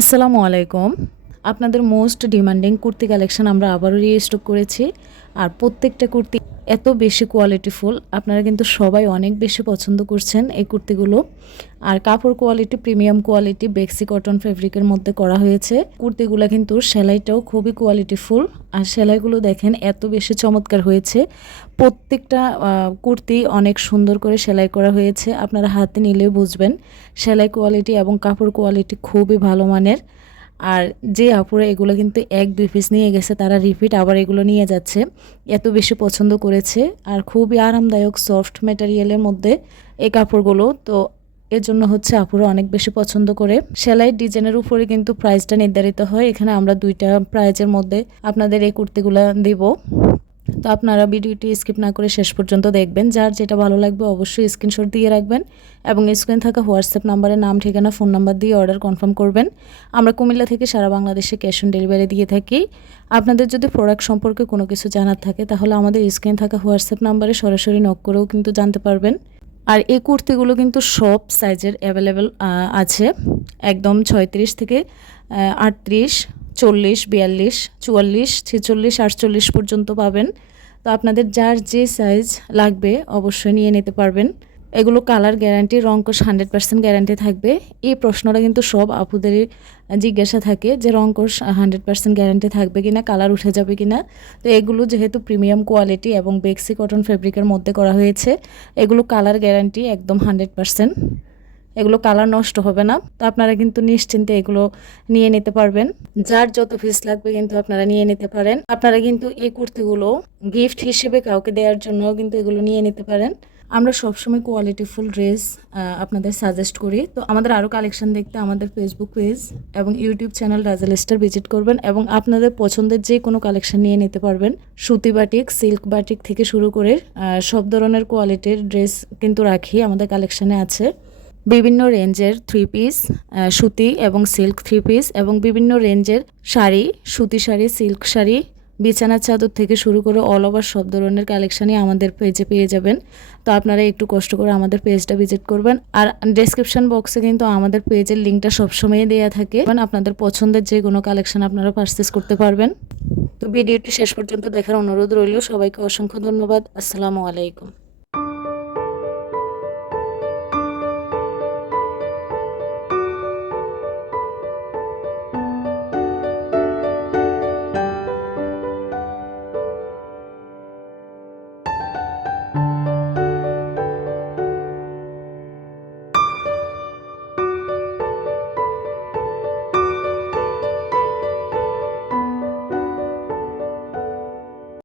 আসসালামু আলাইকুম। আপনাদের মোস্ট ডিমান্ডিং কুর্তি কালেকশন আমরা আবারও রিস্টক করেছি। আর প্রত্যেকটা কুর্তি এত বেশি কোয়ালিটিফুল আপনারা কিন্তু সবাই অনেক বেশি পছন্দ করছেন এই কুর্তিগুলো। আর কাপড় কোয়ালিটি প্রিমিয়াম কোয়ালিটি বেক্সি কটন ফেব্রিকের মধ্যে করা হয়েছে। কুর্তিগুলো কিন্তু সেলাইটাও খুবই কোয়ালিটিফুল আর সেলাইগুলো দেখেন এত বেশি চমৎকার হয়েছে। প্রত্যেকটা কুর্তি অনেক সুন্দর করে সেলাই করা হয়েছে। আপনারা হাতে নিলেও বুঝবেন, সেলাই কোয়ালিটি এবং কাপড় কোয়ালিটি খুবই ভালো মানের। আর যে আপুরা এগুলো কিন্তু এক, দুই পিস নিয়ে গেছে, তারা রিপিট আবার এগুলো নিয়ে যাচ্ছে। এত বেশি পছন্দ করেছে আর খুবই আরামদায়ক সফট ম্যাটেরিয়ালের মধ্যে এই কাপড়গুলো। তো এর জন্য হচ্ছে আপুরা অনেক বেশি পছন্দ করে। সেলাই ডিজাইনের উপরে কিন্তু প্রাইসটা নির্ধারিত হয়। এখানে আমরা দুইটা প্রাইজের মধ্যে আপনাদের এই কুর্তিগুলো দিব। তো আপনারা ভিডিওটি স্কিপ না করে শেষ পর্যন্ত দেখবেন। যার যেটা ভালো লাগবে অবশ্যই স্ক্রিনশট দিয়ে রাখবেন এবং স্ক্রিন থাকা হোয়াটসঅ্যাপ নাম্বারে নাম, ঠিকানা, ফোন নাম্বার দিয়ে অর্ডার কনফার্ম করবেন। আমরা কুমিল্লা থেকে সারা বাংলাদেশে ক্যাশ অন ডেলিভারি দিয়ে থাকি। আপনাদের যদি প্রোডাক্ট সম্পর্কে কোনো কিছু জানার থাকে, তাহলে আমাদের স্ক্রিন থাকা হোয়াটসঅ্যাপ নাম্বারে সরাসরি নক করেও কিন্তু জানতে পারবেন। আর এই কুর্তিগুলো কিন্তু সব সাইজের অ্যাভেলেবেল আছে। একদম ছয়ত্রিশ থেকে আটত্রিশ, চল্লিশ, বিয়াল্লিশ, চুয়াল্লিশ, ছেচল্লিশ, আটচল্লিশ পর্যন্ত পাবেন। তো আপনাদের যার যে সাইজ লাগবে অবশ্যই নিয়ে নিতে পারবেন। এগুলো কালার গ্যারান্টি রঙ্কশ হান্ড্রেড পার্সেন্ট গ্যারান্টি থাকবে। এই প্রশ্নটা কিন্তু সব আপুদেরই জিজ্ঞাসা থাকে যে রঙ্কশ হান্ড্রেড পার্সেন্ট গ্যারান্টি থাকবে কিনা কালার উঠে যাবে কিনা। তো এগুলো যেহেতু প্রিমিয়াম কোয়ালিটি এবং বেক্সি কটন ফেব্রিকের মধ্যে করা হয়েছে, এগুলো কালার গ্যারান্টি একদম হান্ড্রেড পার্সেন্ট এগুলো কালার নষ্ট হবে না। তো আপনারা কিন্তু নিশ্চিন্তে এগুলো নিয়ে নিতে পারবেন। যার যত পিস লাগবে কিন্তু আপনারা নিয়ে নিতে পারেন। আপনারা কিন্তু এই কুর্তিগুলো গিফট হিসেবে কাউকে দেওয়ার জন্য কিন্তু এগুলো নিয়ে নিতে পারেন। আমরা সবসময় কোয়ালিটিফুল ড্রেস আপনাদের সাজেস্ট করি। তো আমাদের আরও কালেকশন দেখতে আমাদের ফেসবুক পেজ এবং YouTube channel Rajel star visit করবেন এবং আপনাদের পছন্দের যে কোনো কালেকশন নিয়ে নিতে পারবেন। সুতি বাটিক সিল্ক বাটিক থেকে শুরু করে সব ধরনের কোয়ালিটির ড্রেস কিন্তু রাখি আমাদের কালেকশানে আছে। বিভিন্ন রেঞ্জের থ্রি পিস সুতি এবং সিল্ক থ্রি পিস এবং বিভিন্ন রেঞ্জের শাড়ি, সুতি শাড়ি সিল্ক শাড়ি। বিছানার চাদর থেকে শুরু করে অল ওভার সব ধরনের কালেকশানই আমাদের পেজে পেয়ে যাবেন। তো আপনারা একটু কষ্ট করে আমাদের পেজটা ভিজিট করবেন। আর ডেসক্রিপশন বক্সে কিন্তু আমাদের পেজের লিঙ্কটা সবসময় দেওয়া থাকে। এবং আপনাদের পছন্দের যে কোনো কালেকশন আপনারা পারচেস করতে পারবেন। তো ভিডিওটি শেষ পর্যন্ত দেখার অনুরোধ রইল। সবাইকে অসংখ্য ধন্যবাদ। আসসালামু আলাইকুম।